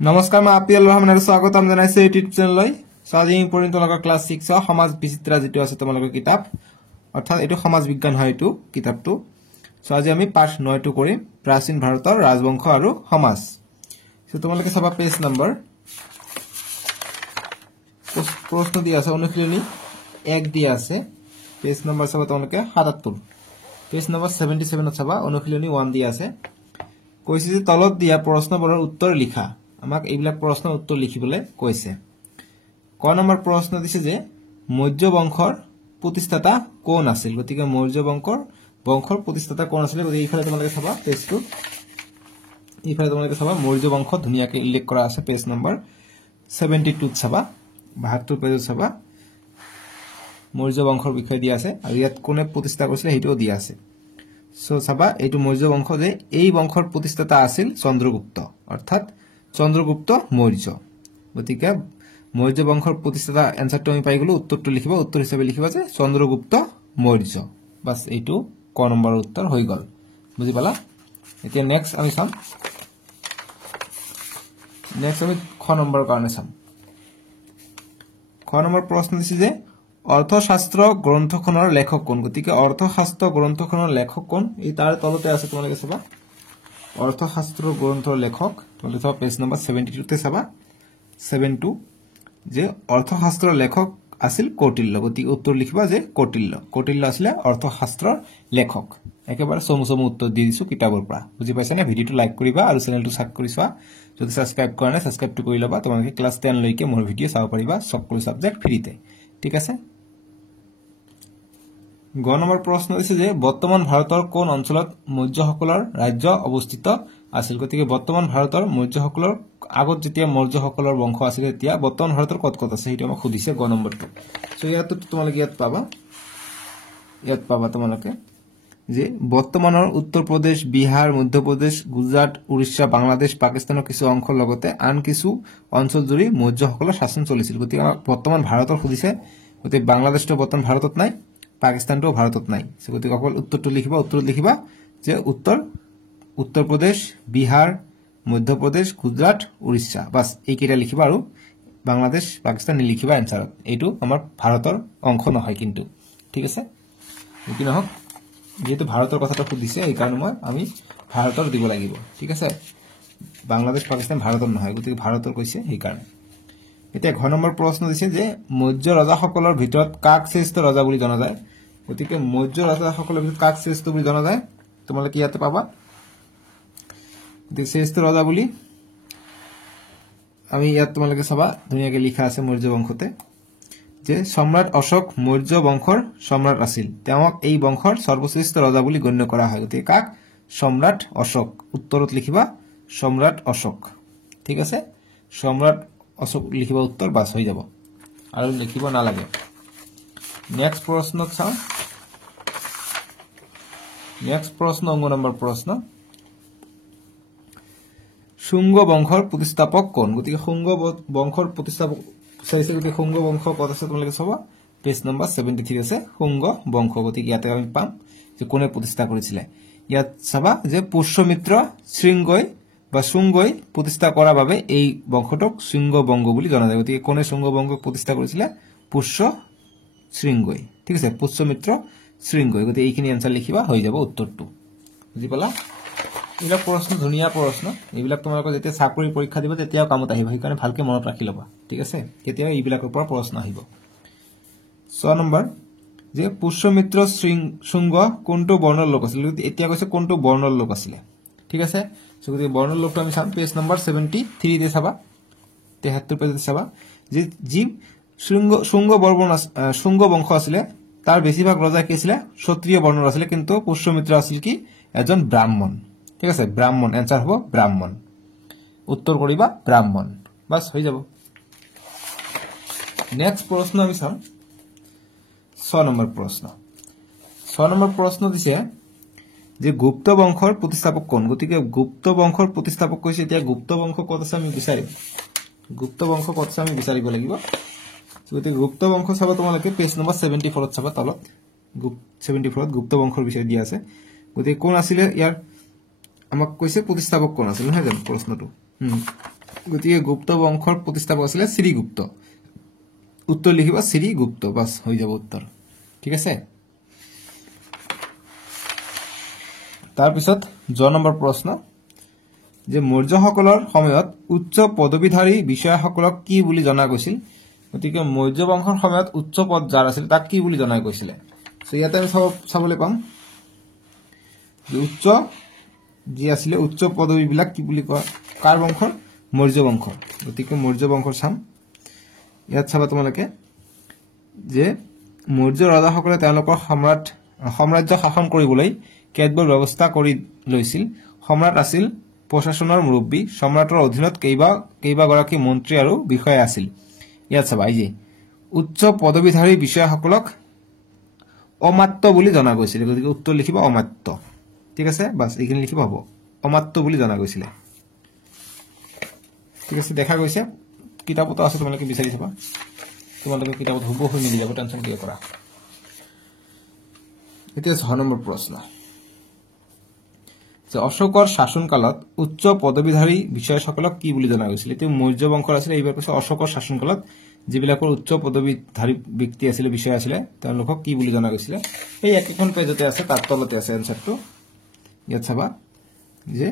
নমস্কাৰ মই আপিল ৰহমানৰ স্বাগতম জনাইছো ইউটিউব চেনেললৈ সাজি পঢ়িম তোমালোকৰ ক্লাছ 6 সমাজ বিচিত্ৰা যেটো আছে তোমালোকৰ কিতাপ অৰ্থাৎ এটো সমাজ বিজ্ঞান হয় এটো কিতাপটো সো আজি আমি পাঠ 9 টো কৰিম প্ৰাচীন ভাৰতৰ ৰাজবংশ আৰু সমাজ সো তোমালোকে চাবা পেজ নম্বৰ প্ৰশ্ন দিয়া আছে অনুশীলনী 1 দিয়া আছে পেজ নম্বৰ চাবা তোমালোকে 77 পেজ নম্বৰ 77 ত চাবা অনুশীলনী 1 দিয়া আছে কৈছে যে তলত দিয়া প্ৰশ্নবোৰৰ উত্তৰ লিখা আমাক এইবিলাক প্ৰশ্নৰ উত্তৰ লিখিবলৈ কৈছে ক নম্বৰ প্ৰশ্ন দিছে যে মৌৰ্য বংশৰ প্ৰতিষ্ঠাতা কোন আছিল গতিকে মৌৰ্য বংশৰ প্ৰতিষ্ঠাতা কোন আছিল গতিকে ইফালে তোমালোকে চাবা পেজটো ইফালে তোমালোকে চাবা মৌৰ্য বংশ ধুনিয়াকৈ উল্লেখ কৰা আছে পেজ নম্বৰ 72 ত চাবা 72 পেজত চাবা মৌৰ্য বংশৰ বিষয় দিয়া আছে আৰু ইয়াত কোনে প্ৰতিষ্ঠা কৰিছিল হেটো দিয়া আছে সো চাবা এটো মৌৰ্য বংশ যে এই বংশৰ প্ৰতিষ্ঠাতা আছিল চন্দ্ৰগুপ্ত অৰ্থাৎ চন্দ্ৰগুপ্ত মৌৰ্য গতিকে মৌৰ্য বংশৰ প্ৰতিষ্ঠাতা এনসাৰটো আমি পাই গলো উত্তৰটো লিখিবা উত্তৰ হিচাপে লিখিবা যে চন্দ্ৰগুপ্ত মৌৰ্য বাস এইটো ক নম্বৰ উত্তৰ হৈ গল বুজি পালা এতিয়া নেক্সট আমি চাম নেক্সট আমি খ নম্বৰ কাৰণে চাম খ নম্বৰ প্ৰশ্ন দিছে যে অৰ্থশাস্ত্ৰ গ্ৰন্থখনৰ লেখক কোন গতিকে অৰ্থশাস্ত্ৰ গ্ৰন্থখনৰ লেখক কোন এই তাৰ তলতে আছে তোমালোকে চাবা অৰ্থশাস্ত্ৰ গ্ৰন্থৰ লেখক তোমালোকে চাবা পেজ নম্বৰ 72 তে চাবা 72 যে অৰ্থশাস্ত্ৰৰ লেখক আছিল কৌটিল্য গতিকে উত্তৰ লিখিবা যে কৌটিল্য আছিল অৰ্থশাস্ত্ৰৰ লেখক একেবাৰে সমুসমু উত্তৰ দি দিছো কিতাপৰ পৰা বুজি পাইছা নে ভিডিওটো লাইক কৰিবা আৰু চেনেলটো সাবস্ক্ৰাইব কৰিছা যদি সাবস্ক্ৰাইব কৰা নাই সাবস্ক্ৰাইবটো কৰি লবা তোমালোকে ক্লাস 10 লৈকে মোৰ ভিডিও চাব পাৰিবা সকলো সাবজেক্ট ফ্ৰীতে ঠিক আছে গ নম্বৰ প্ৰশ্ন আছে যে বৰ্তমান ভাৰতৰ কোন অঞ্চলত মৌৰ্যসকলৰ ৰাজ্য অৱস্থিত আছিল গতিকে বৰ্তমান ভাৰতৰ মৌৰ্যসকলৰ আগত যেতিয়া মৌৰ্যসকলৰ বংশ আছিল তেতিয়া বৰ্তমান ভাৰতৰ কত আছে হেটো আমাক খুদিছে গ নম্বৰটো সো ইয়াত তোমালোকে ইয়াত পাবা তোমালোকে যে বৰ্তমানৰ উত্তৰ প্ৰদেশ বিহাৰ মধ্য প্ৰদেশ গুজৰাট উৰিষ্যা বাংলাদেশ পাকিস্তানৰ কিছু অংশৰ লগতে আন কিছু অঞ্চল জুৰি মৌৰ্যসকলৰ শাসন চলিছিল গতিকে বৰ্তমান ভাৰতৰ খুদিছে গতিকে বাংলাদেশটো বৰ্তমান ভাৰতত নাই পাকিস্তানটো ভাৰতত নাই গতিকে অকল উত্তৰটো লিখিবা যে উত্তৰ প্ৰদেশ বিহাৰ মধ্য প্ৰদেশ গুজৰাট উৰিষ্যা বাস এই কেইটা লিখিবা আৰু বাংলাদেশ পাকিস্তান নিলিখিবা এনসাৰত এইটো আমাৰ ভাৰতৰ অংশ নহয় কিন্তু ঠিক আছে কি নহক যেহেতু ভাৰতৰ কথাটো খুদিছে এই কাৰণে আমি ভাৰতৰ দিব লাগিব ঠিক আছে বাংলাদেশ পাকিস্তান ভাৰতৰ নহয় গতিকে ভাৰতৰ কৈছে এই কাৰণে এতিয়া ঘ নম্বৰ প্ৰশ্ন দিছে যে মৌৰ্য ৰজাসকলৰ ভিতৰত কাক শ্ৰেষ্ঠ ৰজা বুলি জনা যায় গতিকে মৌৰ্য ৰজাসকলৰ ভিতৰত কাক শ্ৰেষ্ঠ বুলি জনা যায় তোমালোকে ইয়াতে পাবা গতিকে শ্ৰেষ্ঠ ৰজা বুলি আমি ইয়াত তোমালোকে চাবা ধুনিয়াকৈ লিখা আছে মৌৰ্য বংশতে যে সম্ৰাট অশোক মৌৰ্য বংশৰ সম্ৰাট আছিল তেওঁক এই বংশৰ সৰ্বশ্ৰেষ্ঠ ৰজা বুলি গণ্য কৰা হয় গতিকে কাক সম্ৰাট অশোক উত্তৰত লিখিবা সম্ৰাট অশোক ঠিক আছে সম্ৰাট অশোক লিখিবা উত্তৰ বাস হৈ যাব আৰু লিখিব নালাগে নেক্সট প্ৰশ্ন চাও নেক্সট প্ৰশ্ন অংগ নম্বৰ প্ৰশ্ন শুঙ্গ বংশৰ প্ৰতিষ্ঠাপক কোন গতিকে শুঙ্গ বংশৰ প্ৰতিষ্ঠাপক চাইছে গতিকে শুঙ্গ বংশ কত আছে তোমালোকে চাবা পেজ নম্বৰ 73 আছে শুঙ্গ বংশ গতিকে ইয়াতে আমি পাম যে কোনে প্ৰতিষ্ঠা কৰিছিল ইয়াত চাবা যে পুষ্যমিত্ৰ শৃংগই বা শুঙ্গই প্ৰতিষ্ঠা কৰাৰ বাবে এই বংশটোক শুঙ্গ বংগ বুলি জনা যায় গতিকে কোনে শুঙ্গ বংগ প্ৰতিষ্ঠা কৰিছিল পুষ্য শৃংগই ঠিক আছে পুষ্যমিত্ৰ শৃংগই গতিকে এইখিনি আনসাৰ লিখিবা হৈ যাব উত্তৰটো বুজি পালা এইবিলাক প্ৰশ্ন ধুনিয়া প্ৰশ্ন এইবিলাক তোমালোকে যেতিয়া চাকৰি পৰীক্ষা দিব তেতিয়াও কামত আহিব সেইকাৰণে ভালকে মনত ৰাখি লবা ঠিক আছে কেতিয়া এইবিলাকৰ পৰা প্ৰশ্ন আহিব 6 নম্বৰ যে পুষ্যমিত্ৰ শুঙ্গ কোনটো বৰ্ণৰ লোক আছিল এতিয়া কৈছে কোনটো বৰ্ণৰ লোক আছিল ঠিক আছে সো গতিকে বৰ্ণৰ লোকটো আমি চাম পেজ নম্বৰ 73 তে চাবা 73 পেজত চাবা যে জীৱ শুঙ্গ বংশ আছিল তাৰ বেছিভাগ ৰজা কি আছিল ক্ষত্ৰিয় বৰ্ণৰ আছিল কিন্তু পুষ্যমিত্ৰ আছিল কি এজন ব্ৰাহ্মণ ঠিক আছে ব্ৰাহ্মণ আনসাৰ হ'ব ব্ৰাহ্মণ উত্তৰ কৰিবা ব্ৰাহ্মণ বাস হৈ যাব নেক্সট প্ৰশ্ন আমি চাম 6 নম্বৰ প্ৰশ্ন দিছে যে গুপ্ত বংশৰ প্ৰতিষ্ঠাপক কোন গতিকে গুপ্ত বংশৰ প্ৰতিষ্ঠাপক কৈছে এতিয়া গুপ্ত বংশ কত আছে আমি বিচাৰিম গুপ্ত বংশ কত আছে আমি বিচাৰিব লাগিব গতিকে গুপ্ত বংশ চাবা তোমালোকে পেজ নম্বৰ 74 ত চাবা তলত 74 ত গুপ্ত বংশৰ বিষয় দিয়া আছে গতিকে কোন আছিল ইয়াৰ আমাক কৈছে প্ৰতিষ্ঠাপক কোন আছিল নহয় জানো প্ৰশ্নটো গতিকে গুপ্ত বংশৰ প্ৰতিষ্ঠাপক আছিল শ্ৰীগুপ্ত উত্তৰ লিখিবা শ্ৰীগুপ্ত বাস হৈ যাব উত্তৰ ঠিক আছে তাৰ পিছত জ নম্বৰ প্ৰশ্ন যে মৌৰ্যসকলৰ সময়ত উচ্চ পদবীধাৰী বিষয়াসকলক কি বুলি জনা গৈছিল গতিকে মৌৰ্য বংশৰ সময়ত উচ্চ পদ যাৰ আছিল তাক কি বুলি জনা গৈছিল সো ইয়াতে আমি চাবলৈ পাম যে উচ্চ যি আছিল উচ্চ পদবী বিলাক কি বুলি কয় কাৰ বংশৰ মৌৰ্য বংশৰ গতিকে মৌৰ্য বংশৰ চাম ইয়াত চাবা তোমালোকে যে মৌৰ্য ৰজাসকলে তেওঁলোকৰ সাম্ৰাজ্য শাসন কৰিবলৈ কেতবোৰ ব্যৱস্থা কৰি লৈছিল সম্ৰাট আছিল প্ৰশাসনৰ মুৰব্বী সম্ৰাটৰ অধীনত কেইবাগৰাকী মন্ত্ৰী আৰু বিষয়া আছিল ইয়াত চাবা এই যে উচ্চ পদবীধাৰী বিষয়াসকলক অমাত্য বুলি জনা গৈছিল গতিকে উত্তৰ লিখিবা অমাত্য ঠিক আছে বাস এইখিনি লিখিবা হ'ব অমাত্য বুলি জনা গৈছিল ঠিক আছে দেখা গৈছে কিতাপত আছে তোমালোকে বিচাৰি চাবা তোমালোকে কিতাপত হ'ব হৈ মিলি যাব টেনচন কিয় কৰা এতিয়া 6 নম্বৰ প্ৰশ্ন যে অশোকৰ শাসনকালত উচ্চ পদবীধাৰী বিষয়াসকলক কি বুলি জনা গৈছিল এটো মৌৰ্য বংশৰ আছিল এইবাৰ কৈছে অশোকৰ শাসনকালত যিবিলাকৰ উচ্চ পদবীধাৰী ব্যক্তি আছিল বিষয় আছিল তেওঁলোকক কি বুলি জনা গৈছিল এই একখন পেজতে আছে তার তলতে আছে আনসারটো ইয়াত চাবা যে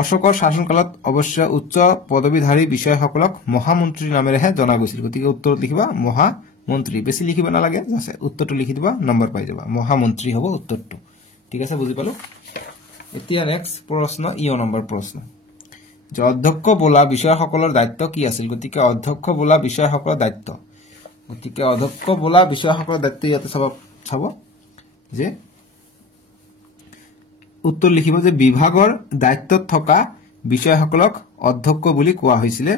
অশোকৰ শাসনকালত অৱশ্য উচ্চ পদবীধাৰী বিষয়াসকলক মহামন্ত্ৰী নামেৰেহে জনা গৈছিল গতিকে উত্তৰ লিখিবা মহামন্ত্ৰী বেছি লিখিবা নালাগে আছে উত্তৰটো লিখি দিবা নম্বৰ পাই যাবা মহামন্ত্ৰী হ'ব উত্তৰটো ঠিক আছে বুজি পালো এতিয়া নেক্সট প্ৰশ্ন ইও নম্বৰ প্ৰশ্ন যে অধ্যক্ষ বোলা বিষয়াসকলৰ দায়িত্ব কি আছিল গতিকে অধ্যক্ষ বোলা বিষয়াসকলৰ দায়িত্ব গতিকে অধ্যক্ষ বোলা বিষয়াসকলৰ দায়িত্ব ইয়াতে চাব যে উত্তৰ লিখিব যে বিভাগৰ দায়িত্বত থকা বিষয়াসকলক অধ্যক্ষ বুলি কোৱা হৈছিল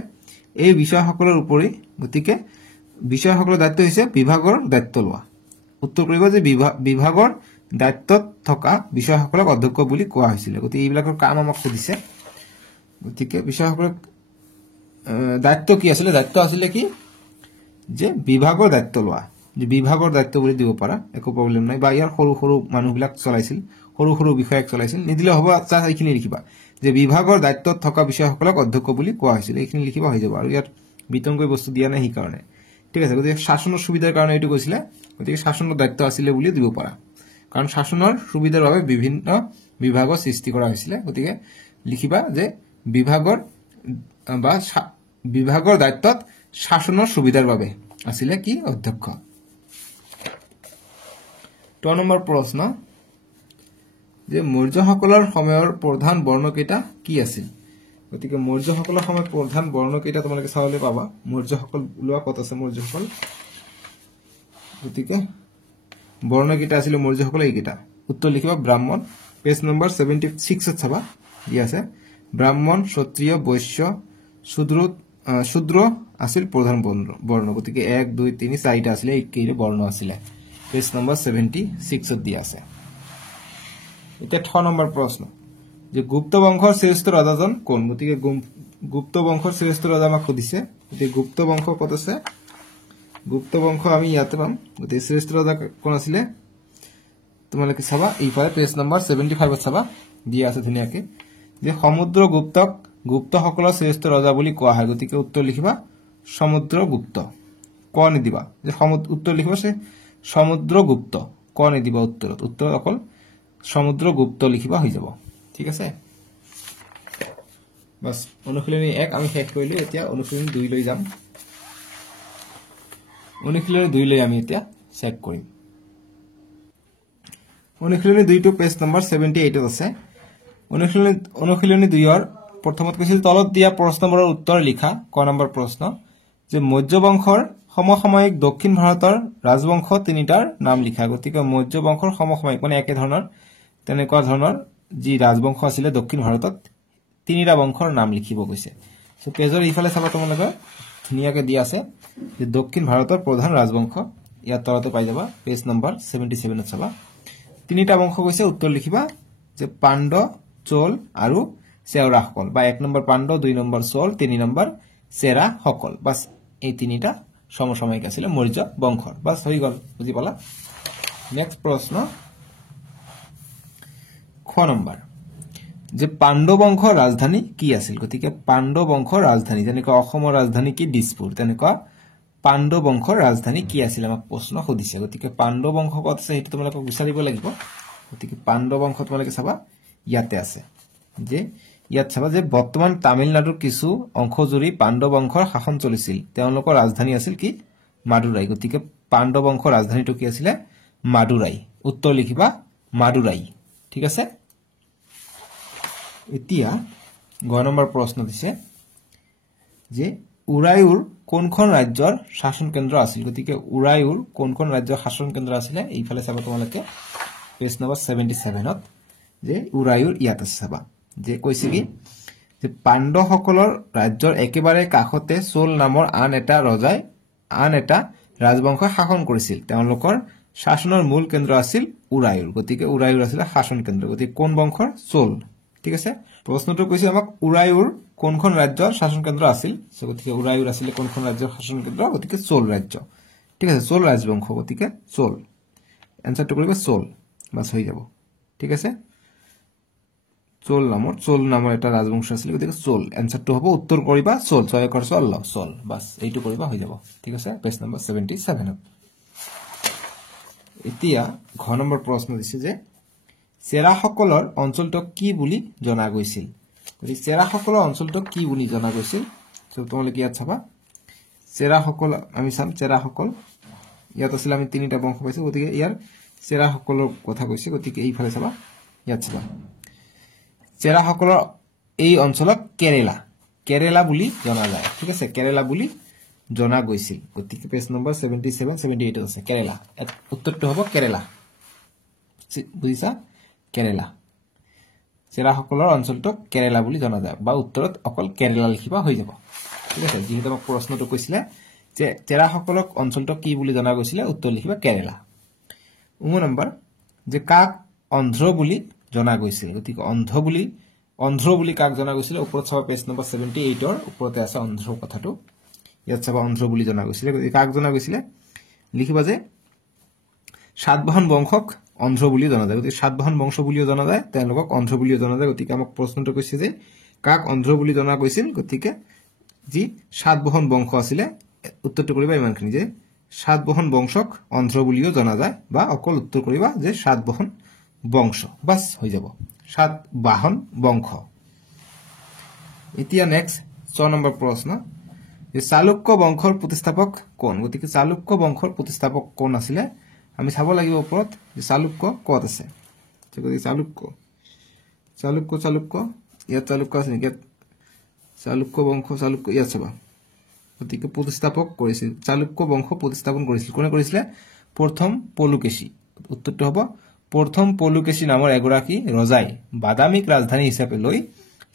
এই বিষয়াসকলৰ উপৰি গতিকে বিষয়াসকলৰ দায়িত্ব হৈছে বিভাগৰ দায়িত্ব লোৱা উত্তৰ কৰিব যে বিভাগৰ দায়িত্বত থকা বিষয়াসকলক অধ্যক্ষ বুলি কোৱা হৈছিল গতিকে এইবিলাকৰ কাম আমাক সুধিছে গতিকে বিষয়াসকলক দায়িত্ব কি আছিল দায়িত্ব আছিল কি যে বিভাগৰ দায়িত্ব লোৱা যে বিভাগৰ দায়িত্ব বুলি দিব পাৰা একো প্ৰবলেম নাই বা ইয়াৰ সৰু সৰু মানুহবিলাক চলাইছিল সৰু সৰু বিষয়ক চলাইছিল নিদিলে হ'ব আচ্ছা এইখিনি লিখিবা যে বিভাগৰ দায়িত্বত থকা বিষয়াসকলক অধ্যক্ষ বুলি কোৱা হৈছিল এইখিনি লিখিবা হৈ যাব আৰু ইয়াত বিতংকৈ বস্তু দিয়া নাই এই কাৰণে ঠিক আছে গতিকে শাসনৰ সুবিধাৰ কাৰণে এটো কৈছিল গতিকে শাসনৰ দায়িত্ব আছিল বুলি দিব পাৰা কাৰণ শাসনৰ সুবিধাৰ বাবে বিভিন্ন বিভাগৰ সৃষ্টি কৰা হৈছিল গতিকে লিখিবা যে বিভাগৰ দায়িত্বত শাসনৰ সুবিধাৰ বাবে আছিল কি অধ্যক্ষ 2 নম্বৰ প্ৰশ্ন যে মৌৰ্যসকলৰ সময়ৰ প্ৰধান বৰ্ণকেইটা কি আছিল গতিকে মৌৰ্যসকলৰ সময়ৰ প্ৰধান বৰ্ণকেইটা তোমালোকে চাবলৈ পাবা মৌৰ্যসকল লোৱা কত আছে মৌৰ্যসকল গতিকে বৰ্ণকেইটা আছিল মৌৰ্যসকল এইকেইটা উত্তৰ লিখিবা ব্ৰাহ্মণ পেজ নম্বৰ 76 ত চাবা ই আছে ব্ৰাহ্মণ ক্ষত্ৰিয় বৈশ্য শূদ্ৰ আছিল প্ৰধান বৰ্ণ গতিকে 1 2 3 4টা আছিল এইকেইটা বৰ্ণ আছিল পেজ নম্বৰ 76 ত দিয়া আছে এতিয়া 6 নম্বৰ প্ৰশ্ন যে গুপ্ত বংশৰ শ্ৰেষ্ঠ ৰজাজন কোন গতিকে গুপ্ত বংশৰ শ্ৰেষ্ঠ ৰজা আমাক সুধিছে গতিকে গুপ্ত বংশ কত আছে গুপ্ত বংশ আমি ইয়াতে পাম গতিকে শ্ৰেষ্ঠ ৰজা কোন আছিল তোমালোকে চাবা এইফালে পেজ নম্বৰ 75 ত চাবা দিয়া আছে ধুনিয়াকে যে গুপ্তসকলৰ শ্ৰেষ্ঠ ৰজা বুলি কোৱা হয় গতিকে উত্তৰ লিখিবা সমুদ্ৰগুপ্ত ক নিদিবা যে উত্তৰ লিখিবা সমুদ্ৰগুপ্ত ক নিদিবা উত্তৰ অকল সমুদ্ৰগুপ্ত লিখিবা হৈ যাব ঠিক আছে বাস অনুশীলনী 1 আমি শেষ কৰিলো এতিয়া অনুশীলনী 2 লৈ যাম অনুশীলনী 2 লৈ আমি এতিয়া চেক কৰিম অনুশীলনী 2 টো পেজ নম্বৰ 78 ত আছে অনুশীলনী 2 ৰ প্ৰথমত কৈছিল তলত দিয়া প্ৰশ্নবোৰৰ উত্তৰ লিখা ক নম্বৰ প্ৰশ্ন যে মৌৰ্য বংশৰ সমসাময়িক দক্ষিণ ভাৰতৰ ৰাজবংশ তিনিটাৰ নাম লিখা গতিকে মৌৰ্য বংশৰ সমসাময়িক মানে একে ধৰণৰ তেনেকুৱা ধৰণৰ যি ৰাজবংশ আছিল দক্ষিণ ভাৰতত তিনিটা বংশৰ নাম লিখিব কৈছে সো পেজৰ ইফালে চাবা তোমালোকে ধুনিয়াকে দিয়া আছে যে দক্ষিণ ভাৰতৰ প্ৰধান ৰাজবংশ ইয়াত তলতে পাই যাবা পেজ নম্বৰ 77 ত চাবা তিনিটা বংশ কৈছে উত্তৰ লিখিবা যে পাণ্ড চোল আৰু চেৰা সকল বা 1 নম্বৰ পাণ্ড 2 নম্বৰ চোল 3 নম্বৰ চেৰা সকল বাস এই তিনিটা সমসাময়িক আছিল মৌৰ্য বংশৰ বাস হৈ গল বুজি পালা নেক্সট প্ৰশ্ন খ নম্বৰ যে পাণ্ডৱ বংশৰ ৰাজধানী কি আছিল গতিকে পাণ্ডৱ বংশৰ ৰাজধানী যেনেকৈ অসমৰ ৰাজধানী কি দিছপুৰ তেনেকুৱা পাণ্ডৱ বংশৰ ৰাজধানী কি আছিল আমাক প্ৰশ্ন সুধিছে গতিকে পাণ্ডৱ বংশ কত আছে সেইটো তোমালোকে বিচাৰিব লাগিব গতিকে পাণ্ডৱ বংশ তোমালোকে চাবা ইয়াতে আছে যে ইয়াত চাবা যে বৰ্তমান তামিলনাডুৰ কিছু অংশ জুৰি পাণ্ডৱ বংশৰ শাসন চলিছিল তেওঁলোকৰ ৰাজধানী আছিল কি মাদুৰাই গতিকে পাণ্ডৱ বংশৰ ৰাজধানীটো কি আছিল মাদুৰাই উত্তৰ লিখিবা মাদুৰাই ঠিক আছে এতিয়া 9 নম্বৰ প্ৰশ্ন দিছে যে উৰায়ুৰ কোনখন ৰাজ্যৰ শাসন কেন্দ্ৰ আছিল গতিকে উৰায়ুৰ কোনখন ৰাজ্যৰ শাসন কেন্দ্ৰ আছিল এইফালে চাবা তোমালোকে পেজ নম্বৰ 77 ত যে উৰায়ুৰ ইয়াত আছে চাবা যে কৈছে কি যে পাণ্ডৱসকলৰ ৰাজ্যৰ একেবাৰে কাষতে চোল নামৰ আন এটা ৰজাই আন এটা ৰাজবংশই শাসন কৰিছিল তেওঁলোকৰ শাসনৰ মূল কেন্দ্ৰ আছিল উৰায়ুৰ গতিকে উৰায়ুৰ আছিল শাসন কেন্দ্ৰ গতিকে কোন বংশৰ চোল ঠিক আছে প্ৰশ্নটো কৈছে আমাক উৰায়ুৰ কোনখন ৰাজ্যৰ শাসন কেন্দ্ৰ আছিল গতিকে উৰায়ুৰ আছিল কোনখন ৰাজ্যৰ শাসন কেন্দ্ৰ গতিকে চোল ৰাজ্য ঠিক আছে চোল ৰাজবংশ গতিকে চোল এনসাৰটো কৰিব চোল বাস হৈ যাব ঠিক আছে চোল নামৰ এটা ৰাজবংশ আছিল গতিকে চোল এনসাৰটো হ'ব উত্তৰ কৰিবা চোল 6 কৰ চোল চোল বাস এইটো কৰিবা হৈ যাব ঠিক আছে পেজ নম্বৰ 77 এতিয়া ঘ নম্বৰ প্ৰশ্ন দিছে যে চেৰাসকলৰ অঞ্চলটো কি বুলি জনা গৈছিল গতিকে চেৰাসকলৰ অঞ্চলটো কি বুলি জনা গৈছিল তোমালোকে ইয়াত চাবা চেৰাসকল আমি চাম চেৰাসকল ইয়াত আছিল আমি তিনিটা বংশ পাইছো গতিকে ইয়াৰ চেৰাসকলৰ কথা কৈছে গতিকে এইফালে চাবা ইয়াত চাবা চেৰাসকলৰ এই অঞ্চলক কেৰেলা বুলি জনা যায় ঠিক আছে কেৰেলা বুলি জনা গৈছিল গতিকে পেজ নম্বৰ 77 78 আছে কেৰেলা উত্তৰটো হ'ব কেৰেলা বুজিছা কেৰেলা চেৰাসকলৰ অঞ্চলটো কেৰেলা বুলি জনা যায় বা উত্তৰত অকল কেৰেলা লিখিবা হৈ যাব ঠিক আছে যেহেতু আমাক প্ৰশ্নটো কৈছিলে যে চেৰাসকলক অঞ্চলটো কি বুলি জনা গৈছিলে উত্তৰ লিখিবা কেৰেলা 9 নম্বৰ যে কাক অন্ধ্ৰ বুলি জনা গৈছিল গতিকে অন্ধ্ৰ বুলি কাক জনা গৈছিল ওপৰত চাবা পেজ নম্বৰ 78 ৰ ওপৰতে আছে অন্ধ্ৰ কথাটো ইয়াত চাবা অন্ধ্ৰ বুলি জনা গৈছিল গতিকে কাক জনা গৈছিল লিখিবা যে সাতবাহন বংশক অন্ধ্ৰ বুলি জনা যায় গতিকে সাতবাহন বংশ বুলিও জনা যায় তেওঁলোকক অন্ধ্ৰ বুলিও জনা যায় গতিকে আমাক প্ৰশ্নটো কৈছে যে কাক অন্ধ্ৰ বুলি জনা গৈছিল গতিকে যি সাতবাহন বংশ আছিল উত্তৰটো কৰিবা ইমানখিনি যে সাতবাহন বংশক অন্ধ্ৰ বুলিও জনা যায় বা অকল উত্তৰ কৰিবা যে সাতবাহন বংশ বাস হৈ যাব সাতবাহন বংশ এতিয়া নেক্সট 6 নম্বৰ প্ৰশ্ন যে চালুক্য বংশৰ প্ৰতিষ্ঠাপক কোন গতিকে চালুক্য বংশৰ প্ৰতিষ্ঠাপক কোন আছিল আমি চাব লাগিব ওপৰত যে চালুক্য কত আছে গতিকে চালুক্য ইয়াত চালুক্য আছে নেকি চালুক্য বংশ ইয়াত চাবা গতিকে প্ৰতিষ্ঠাপক কৰিছিল চালুক্য বংশ প্ৰতিস্থাপন কৰিছিল কোনে কৰিছিল প্ৰথম পুলকেশী উত্তৰটো হ'ব প্ৰথম পুলকেশী নামৰ এগৰাকী ৰজাই বাদামিক ৰাজধানী হিচাপে লৈ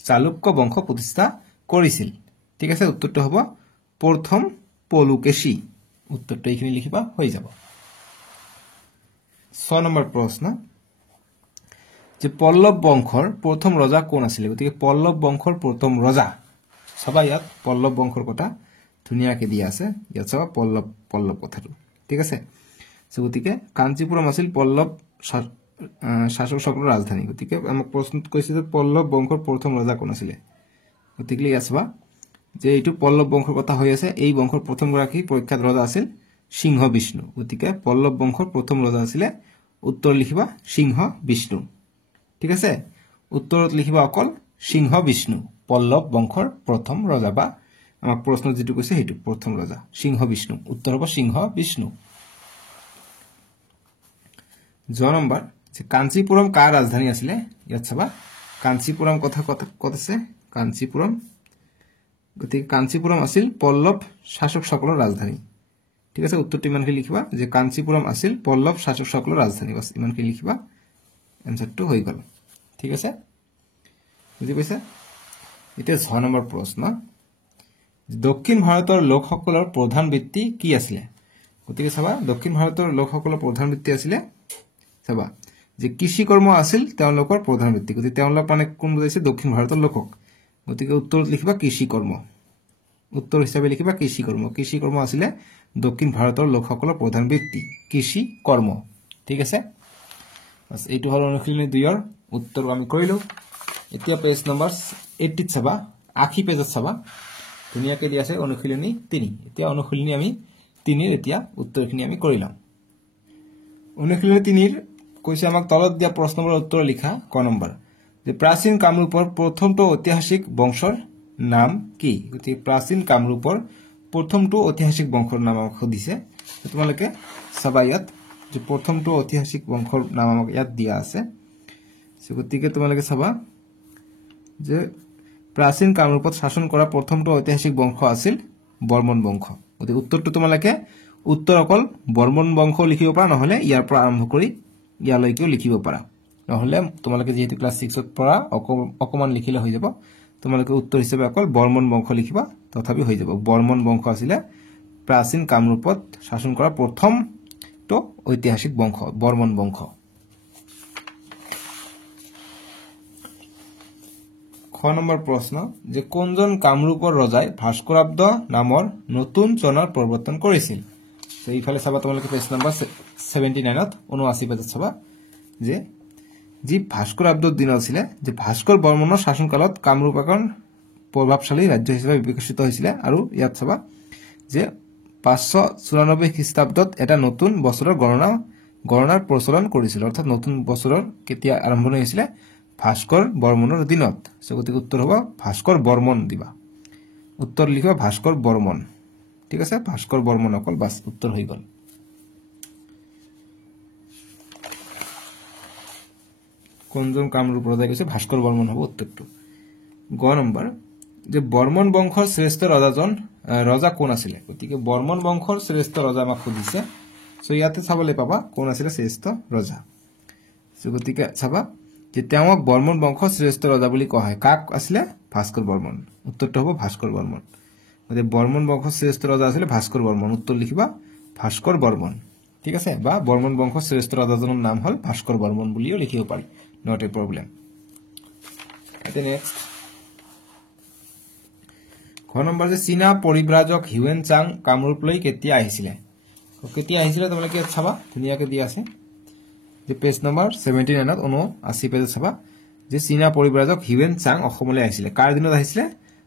চালুক্য বংশ প্ৰতিষ্ঠা কৰিছিল ঠিক আছে উত্তৰটো হ'ব প্ৰথম পুলকেশী উত্তৰটো এইখিনি লিখিবা হৈ যাব 6 নম্বৰ প্ৰশ্ন যে পল্লৱ বংশৰ প্ৰথম ৰজা কোন আছিল গতিকে পল্লৱ বংশৰ প্ৰথম ৰজা সবা ইয়াত পল্লৱ বংশৰ কথা ধুনিয়াকে দিয়া আছে ইয়াত সবা পল্লৱ কথাটো ঠিক আছে গতিকে কাঞ্চীপুৰম আছিল পল্লৱ শাসক সকলৰ ৰাজধানী গতিকে আমাক প্ৰশ্ন কৈছে যে পল্লৱ বংশৰ প্ৰথম ৰজা কোন আছিল গতিকে ইয়াত সবা যে এইটো পল্লৱ বংশৰ কথা হৈ আছে এই বংশৰ প্ৰথম গৰাকী প্ৰখ্যাত ৰজা আছিল সিংহ বিষ্ণু গতিকে পল্লৱ বংশৰ প্ৰথম ৰজা আছিল উত্তৰ লিখিবা সিংহ বিষ্ণু ঠিক আছে উত্তৰত লিখিবা অকল সিংহ বিষ্ণু পল্লৱ বংশৰ প্ৰথম ৰজা বা আমাক প্ৰশ্ন যেটো কৈছে হেতু প্ৰথম ৰজা সিংহ বিষ্ণু উত্তৰ হ'ব সিংহ বিষ্ণু নম্বৰ যে কাঞ্চীপুৰম কাৰ ৰাজধানী আছিল ইয়াত চাবা কাঞ্চীপুৰম কথা কত আছে কাঞ্চীপুৰম গতিকে কাঞ্চীপুৰম আছিল পল্লৱ শাসক সকলৰ ৰাজধানী ঠিক আছে উত্তৰটো ইমানকে লিখিবা যে কাঞ্চীপুৰম আছিল পল্লৱ শাসক সকলৰ ৰাজধানী বাস ইমানকে লিখিবা এনসাৰটো হৈ গল ঠিক আছে বুজি পাইছা এতিয়া 6 নম্বৰ প্ৰশ্ন দক্ষিণ ভাৰতৰ লোকসকলৰ প্ৰধান বৃত্তি কি আছিল গতিকে চাবা দক্ষিণ ভাৰতৰ লোকসকলৰ প্ৰধান বৃত্তি আছিল চাবা যে কৃষি কৰ্ম আছিল তেওঁলোকৰ প্ৰধান বৃত্তি গতিকে তেওঁলোক মানে কোন বুজাইছে দক্ষিণ ভাৰতৰ লোকক গতিকে উত্তৰত লিখিবা কৃষি কৰ্ম উত্তৰ হিচাপে লিখিবা কৃষি কৰ্ম আছিল দক্ষিণ ভাৰতৰ লোকসকলৰ প্ৰধান বৃত্তি কৃষি কৰ্ম ঠিক আছে বাস এইটো হল অনুশীলনী 2 ৰ উত্তৰ আমি কৰিলো এতিয়া পেজ নম্বৰ 80 চাবা 80 পেজত চাবা ধুনিয়াকৈ দি আছে অনুশীলনী 3 এতিয়া অনুশীলনী আমি 3 এতিয়া উত্তৰখিনি আমি কৰি লম অনুশীলনী 3 কৈছে আমাক তলত দিয়া প্ৰশ্নবোৰ উত্তৰ লিখা ক নম্বৰ যে প্ৰাচীন কামৰূপৰ প্ৰথমটো ঐতিহাসিক বংশৰ নাম কি গতি প্ৰাচীন কামৰূপৰ প্ৰথমটো ঐতিহাসিক বংশৰ নাম আমাক দিছে তোমালোকে চাবা ইয়াত যে প্ৰথমটো ঐতিহাসিক বংশৰ নাম আমাক ইয়াত দিয়া আছে গতিকে তোমালোকে চাবা যে প্ৰাচীন কামৰূপত শাসন কৰা প্ৰথমটো ঐতিহাসিক বংশ আছিল বৰ্মন বংশ গতি উত্তৰটো তোমালোকে উত্তৰ অকল বৰ্মন বংশ লিখিব পাৰা নহলে ইয়াৰ পৰা আৰম্ভ কৰি ইয়ালৈকেও লিখিব পাৰা নহলে তোমালোকে যেহেতু ক্লাস 6 ত পৰা অকমান লিখিলে হৈ যাব তোমালোকে উত্তৰ হিচাপে অকল বৰ্মন বংশ লিখিবা তথাপি হৈ যাব বৰ্মন বংশ আছিল প্ৰাচীন কামৰূপত শাসন কৰা প্ৰথমটো ঐতিহাসিক বংশ বৰ্মন বংশ খ নম্বৰ প্ৰশ্ন যে কোনজন কামৰূপৰ ৰজাই ভাস্কৰাব্দ নামৰ নতুন চনৰ প্ৰৱৰ্তন কৰিছিল তো ইফালে চাবা তোমালোকে পেজ নম্বৰ 79 ত 79 পেজত চাবা যে যি ভাস্কৰাব্দৰ দিন আছিল যে ভাস্কৰ বৰ্মনৰ শাসনকালত কামৰূপ এখন প্ৰভাৱশালী ৰাজ্য হিচাপে বিকশিত হৈছিল আৰু ইয়াত চাবা যে 594 খ্ৰীষ্টাব্দত এটা নতুন বছৰৰ গণনাৰ প্ৰচলন কৰিছিল অৰ্থাৎ নতুন বছৰৰ কেতিয়া আৰম্ভণি হৈছিল ভাস্কৰ বৰ্মনৰ দিনত গতিকে উত্তৰ হ'ব ভাস্কৰ বৰ্মন দিবা উত্তৰ লিখিবা ভাস্কৰ বৰ্মন ঠিক আছে ভাস্কৰ বৰ্মন অকল বাস উত্তৰ হৈ গল কোনজন কামৰূপ ৰজা কৈছে ভাস্কৰ বৰ্মন হ'ব উত্তৰটো গ নম্বৰ যে বৰ্মন বংশৰ শ্ৰেষ্ঠ ৰজা কোন আছিল গতিকে বৰ্মন বংশৰ শ্ৰেষ্ঠ ৰজা আমাক সুধিছে সো ইয়াতে চাবলৈ পাবা কোন আছিল শ্ৰেষ্ঠ ৰজা গতিকে চাবা যে তেওঁক বৰ্মন বংশৰ শ্ৰেষ্ঠ ৰজা বুলি কোৱা হয় কাক আছিল ভাস্কৰ বৰ্মন উত্তৰটো হ'ব ভাস্কৰ বৰ্মন গতিকে বৰ্মন বংশৰ শ্ৰেষ্ঠ ৰজা আছিল ভাস্কৰ বৰ্মন উত্তৰ লিখিবা ভাস্কৰ বৰ্মন ঠিক আছে বা বৰ্মন বংশৰ শ্ৰেষ্ঠ ৰজাজনৰ নাম হ'ল ভাস্কৰ বৰ্মন বুলিও লিখিব পাৰি নট এ প্ৰবলেম এতে নেক্সট খ নম্বৰ যে চীনা পৰিব্ৰাজক হিউয়েন চাং কামৰূপলৈ কেতিয়া আহিছিল তোমালোকে চাবা ধুনিয়াকৈ দি আছে যে পেজ নম্বৰ 79 ত 79 পেজত চাবা যে চীনা পৰিব্ৰাজক হিউয়েন চাং অসমলৈ আহিছিল কাৰ দিনত আহিছিল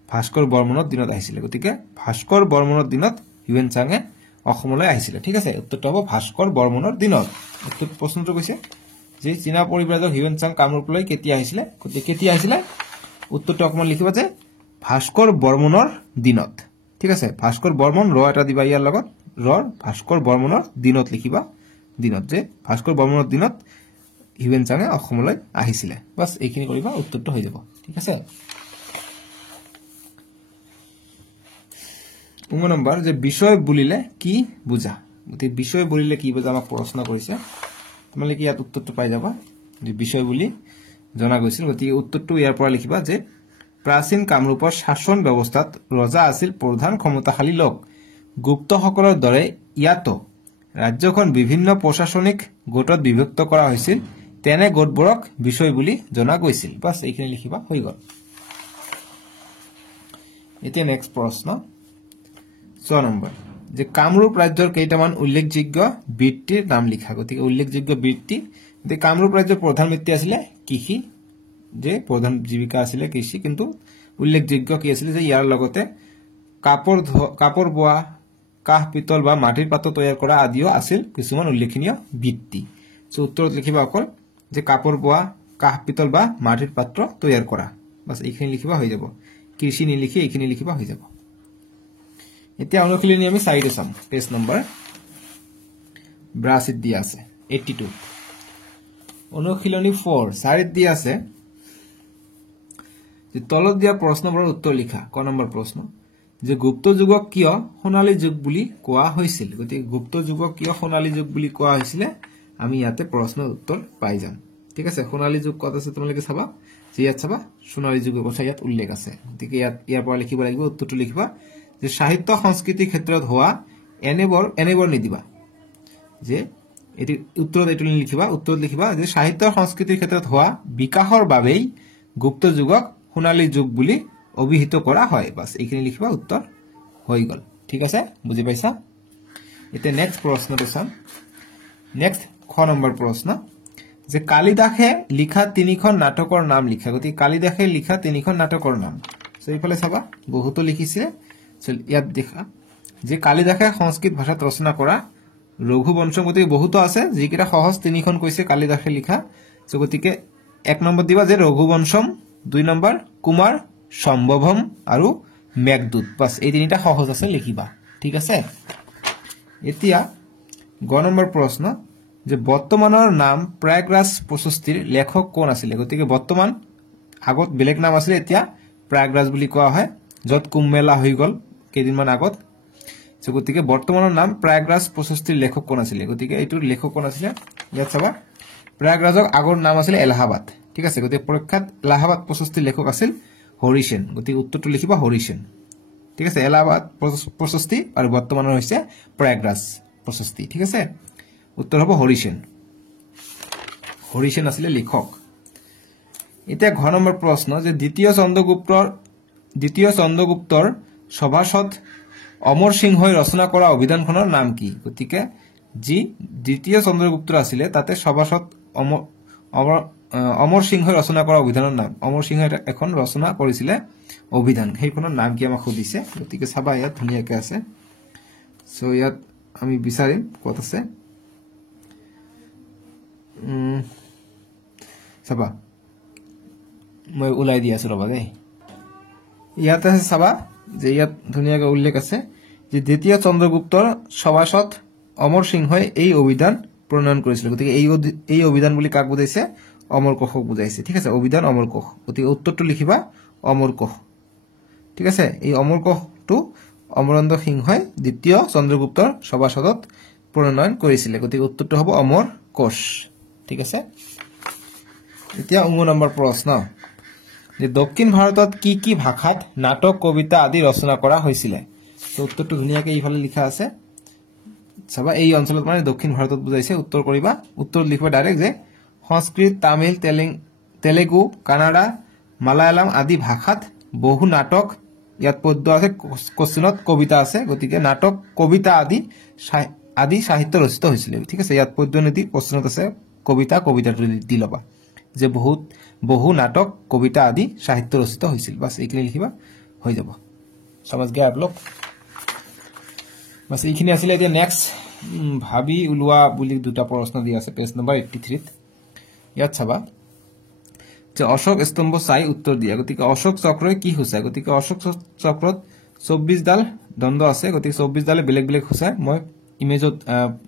ভাস্কৰ বৰ্মনৰ দিনত আহিছিল গতিকে ভাস্কৰ বৰ্মনৰ দিনত হিউয়েন চাঙে অসমলৈ আহিছিল ঠিক আছে উত্তৰটো হ'ব ভাস্কৰ বৰ্মনৰ দিনত উত্তৰ প্ৰশ্নটো কৈছে যে চীনা পৰিব্ৰাজক হিউয়েন চাং কামৰূপলৈ কেতিয়া আহিছিল গতিকে কেতিয়া আহিছিল উত্তৰটো অকমান লিখিবা যে ভাস্কৰ বৰ্মনৰ দিনত ঠিক আছে ভাস্কৰ বৰ্মন ৰ এটা দিবা ইয়াৰ লগত ৰ ভাস্কৰ বৰ্মনৰ দিনত লিখিবা দিনত যে ভাস্কৰ বৰ্মনৰ দিনত হিউয়েন চাঙে অসমলৈ আহিছিল বাস এইখিনি কৰিবা উত্তৰটো হৈ যাব ঠিক আছে নম্বৰ যে বিষয় বুলিলে কি বুজা গতিকে বিষয় বুলিলে কি বুজা আমাক প্ৰশ্ন কৰিছে তোমালোকে ইয়াত উত্তৰটো পাই যাবা যে বিষয় বুলি জনা গৈছিল গতিকে উত্তৰটো ইয়াৰ পৰা লিখিবা যে প্ৰাচীন কামৰূপৰ শাসন ব্যৱস্থাত ৰজা আছিল প্ৰধান ক্ষমতাশালী লোক গুপ্তসকলৰ দৰে ইয়াতো ৰাজ্যখন বিভিন্ন প্ৰশাসনিক গোটত বিভক্ত কৰা হৈছিল তেনে গোটবোৰক বিষয় বুলি জনা গৈছিল বাস এইখিনি লিখিবা হৈ গল এতিয়া নেক্সট প্ৰশ্ন 6 নম্বৰ যে কামৰূপ ৰাজ্যৰ কেইটামান উল্লেখযোগ্য বৃত্তিৰ নাম লিখা গতিকে উল্লেখযোগ্য বৃত্তি যে কামৰূপ ৰাজ্যৰ প্ৰধান বৃত্তি আছিল কৃষি যে প্ৰধান জীৱিকা আছিল কৃষি কিন্তু উল্লেখযোগ্য কি আছিল যে ইয়াৰ লগতে কাপৰ বোৱা কাহ পিতল বা মাটিৰ পাত্ৰ তৈয়াৰ কৰা আদিও আছিল কিছুমান উল্লেখনীয় বৃত্তি সো উত্তৰত লিখিবা অকল যে কাপৰ বোৱা কাহ পিতল বা মাটিৰ পাত্ৰ তৈয়াৰ কৰা বাস এইখিনি লিখিবা হৈ যাব কৃষি নিলিখি এইখিনি লিখিবা হৈ যাব এতিয়া অনুশীলনী আমি 4 চাম পেজ নম্বৰ 82 দিয়া আছে 82 অনুশীলনী 4 দিয়া আছে যে তলত দিয়া প্ৰশ্নবোৰৰ উত্তৰ লিখা ক নম্বৰ প্ৰশ্ন যে গুপ্ত যুগক কিয় সোণালী যুগ বুলি কোৱা হৈছিল গতিকে গুপ্ত যুগক কিয় সোণালী যুগ বুলি কোৱা হৈছিল আমি ইয়াতে প্ৰশ্নৰ উত্তৰ পাই যাম ঠিক আছে সোণালী যুগ কত আছে তোমালোকে চাবা যে ইয়াত চাবা সোণালী যুগৰ কথা ইয়াত উল্লেখ আছে গতিকে ইয়াৰ পৰা লিখিব লাগিব উত্তৰটো লিখিবা যে সাহিত্য সংস্কৃতি ক্ষেত্ৰত হোৱা এনেবৰ নিদিবা যে এটি উত্তৰত এটো লিখিবা উত্তৰত লিখিবা যে সাহিত্য সংস্কৃতিৰ ক্ষেত্ৰত হোৱা বিকাশৰ বাবেই গুপ্ত যুগক সোণালী যুগ বুলি অভিহিত কৰা হয় বাস এইখিনি লিখিবা উত্তৰ হৈ গল ঠিক আছে বুজি পাইছা এতিয়া নেক্সট প্ৰশ্নটো চাম নেক্সট খ নম্বৰ প্ৰশ্ন যে কালিদাসে লিখা তিনিখন নাটকৰ নাম লিখা গতি কালিদাসে লিখা তিনিখন নাটকৰ নাম সো ইফালে চাবা বহুতো লিখিছে ইয়াত দেখা যে কালিদাসে সংস্কৃত ভাষাত ৰচনা কৰা ৰঘুবংশম গতি বহুতো আছে যিকিটা সহজ তিনিখন কৈছে কালিদাসে লিখা সো গতিকে 1 নম্বৰ দিবা যে ৰঘুবংশম 2 নম্বৰ কুমাৰ সম্ভৱম আৰু মেঘদূত বাস এই তিনিটা সহজ আছে লিখিবা ঠিক আছে এতিয়া গ নম্বৰ প্ৰশ্ন যে বৰ্তমানৰ নাম প্ৰয়াগৰাজ প্ৰশস্তিৰ লেখক কোন আছিল গতিকে বৰ্তমান আগত বেলেগ নাম আছিল এতিয়া প্ৰয়াগৰাজ বুলি কোৱা হয় যত কুম্মেলা হৈ গল কেদিনমান আগত সো গতিকে বৰ্তমানৰ নাম প্ৰয়াগৰাজ প্ৰশস্তিৰ লেখক কোন আছিল গতিকে এইটোৰ লেখক কোন আছিল ইয়াত চাবা প্ৰয়াগৰাজৰ আগৰ নাম আছিল এলাহাবাদ ঠিক আছে গতিকে পৰীক্ষাত এলাহাবাদ প্ৰশস্তিৰ লেখক আছিল হৰিসেন গতিকে উত্তৰটো লিখিবা হৰিসেন ঠিক আছে এলাহাবাদ প্ৰশস্তি আৰু বৰ্তমানৰ হৈছে প্ৰয়াগৰাজ প্ৰশস্তি ঠিক আছে উত্তৰ হ'ব হৰিসেন হৰিসেন আছিল লেখক এতিয়া ঘ নম্বৰ প্ৰশ্ন যে দ্বিতীয় চন্দ্ৰগুপ্তৰ সভাসদ অমৰ সিংহই ৰচনা কৰা অভিধানখনৰ নাম কি গতিকে যি দ্বিতীয় চন্দ্ৰগুপ্তৰ আছিল তাতে সভাসদ অমৰ সিংহই ৰচনা কৰা অভিধানৰ নাম অমৰ সিংহই এখন ৰচনা কৰিছিল অভিধান সেইখনৰ নাম কি আমাক সুধিছে গতিকে চাবা ইয়াত ধুনিয়াকৈ আছে সো ইয়াত আমি বিচাৰিম কত আছে চাবা মই উলাই দি আছো ৰবা দেই ইয়াত আছে চাবা যে ইয়াত ধুনিয়াকৈ উল্লেখ আছে যে দ্বিতীয় চন্দ্ৰগুপ্তৰ সভাসদ অমৰ সিংহই এই অভিধান প্ৰণয়ন কৰিছিল গতিকে এই অভিধান বুলি কাক বুজাইছে অমৰ কোষক বুজাইছে ঠিক আছে অভিধান অমৰ কোষ গতিকে উত্তৰটো লিখিবা অমৰ কোষ ঠিক আছে এই অমৰ কোষটো অমৰেন্দ্ৰ সিংহই দ্বিতীয় চন্দ্ৰগুপ্তৰ সভাসদত প্ৰণয়ন কৰিছিল গতিকে উত্তৰটো হ'ব অমৰ কোষ ঠিক আছে এতিয়া 9 নম্বৰ প্ৰশ্ন যে দক্ষিণ ভাৰতত কি কি ভাষাত নাটক কবিতা আদি ৰচনা কৰা হৈছিল তো উত্তৰটো ধুনিয়াকৈ ইফালে লিখা আছে চাবা এই অঞ্চলত মানে দক্ষিণ ভাৰতত বুজাইছে উত্তৰ কৰিবা উত্তৰ লিখিবা ডাইৰেক্ট যে সংস্কৃত তামিল তেলেগু কানাডা মালায়ালাম আদি ভাষাত বহু নাটক ইয়াত পদ্য আছে কোশ্চেনত কবিতা আছে গতিকে নাটক কবিতা আদি সাহিত্য ৰচিত হৈছিল ঠিক আছে ইয়াত পদ্য নীতি কোশ্চেনত আছে কবিতাটো দি লবা যে বহু নাটক কবিতা আদি সাহিত্য ৰচিত হৈছিল বাস এইখিনি লিখিবা হৈ যাব समझ गए आप लोग बस এইখিনি আছিল এতিয়া নেক্সট ভাবি উলোৱা বুলি দুটা প্ৰশ্ন দি আছে পেজ নম্বৰ 83 ইয়াত চাবা যে অশোক স্তম্ভ চাই উত্তৰ দিয়া গতিকে অশোক চক্ৰই কি হৈছে গতিকে অশোক চক্ৰত 24 ডাল দণ্ড আছে গতিকে 24 ডালে বেলেগ বেলেগ হৈছে মই ইমেজত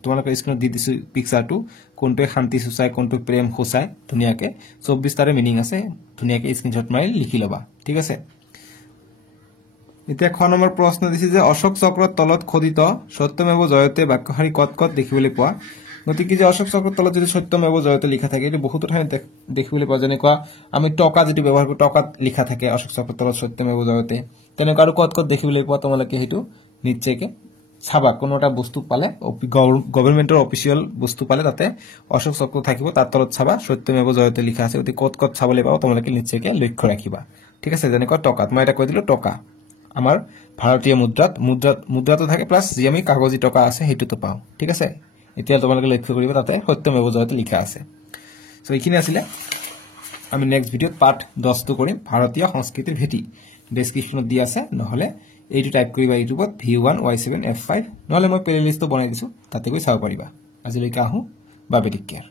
তোমালোকৰ স্ক্ৰিনত দি দিছো পিকচাৰটো কোনটো শান্তি সূচায় কোনটো প্ৰেম সূচায় ধুনিয়াকৈ 24 তাৰে মিনিং আছে ধুনিয়াকৈ স্ক্ৰিনশ্বট মাৰি লিখি লবা ঠিক আছে এতিয়া খ নম্বৰ প্ৰশ্ন দিছে যে অশোক চক্ৰৰ তলত খোদিত সত্যমেৱ জয়তে বাক্যশাৰী কত কত দেখিবলৈ পোৱা গতিকে যে অশোক চক্ৰৰ তলত যদি সত্যমেৱ জয়তে লিখা থাকে এটো বহুত ঠাইত দেখিবলৈ পোৱা যেনেকুৱা আমি টকা যেটো ব্যৱহাৰ কৰো টকাত লিখা থাকে অশোক চক্ৰৰ তলত সত্যমেৱ জয়তে তেনেকুৱা আৰু কত কত দেখিবলৈ পোৱা তোমালোকে হেতু নিশ্চয়কৈ চাবা কোনোটা বস্তু পালে গভৰ্ণমেন্টৰ অফিচিয়েল বস্তু পালে তাতে অশোক চক্ৰ থাকিব তাৰ তলত চাবা সত্যমেৱ জয়তে লিখা আছে গতি কত কত চাবলৈ পাও তোমালোকে নিশ্চয়কৈ লক্ষ্য ৰাখিবা ঠিক আছে যেনেকুৱা টকাত মই এটা কৈ দিলো টকা আমাৰ ভাৰতীয় মুদ্ৰাটো থাকে প্লাস যি আমি কাগজী টকা আছে হেতুটো পাও ঠিক আছে এতিয়া তোমালোকে লক্ষ্য কৰিবা তাতে সত্যমেৱ জয়তে লিখা আছে সো এইখিনি আছিল আমি নেক্সট ভিডিওত পাৰ্ট 10 টো কৰিম ভাৰতীয় সংস্কৃতিৰ ভেটি ডেসক্ৰিপচনত দি আছে নহলে এইটো টাইপ কৰিবা ইউটিউবত V1 Y7 F5 নহলে মই প্লেলিষ্টটো বনাই দিছো তাতে গৈ চাব পাৰিবা আজিলৈকে আহো বাবে টেক কেয়াৰ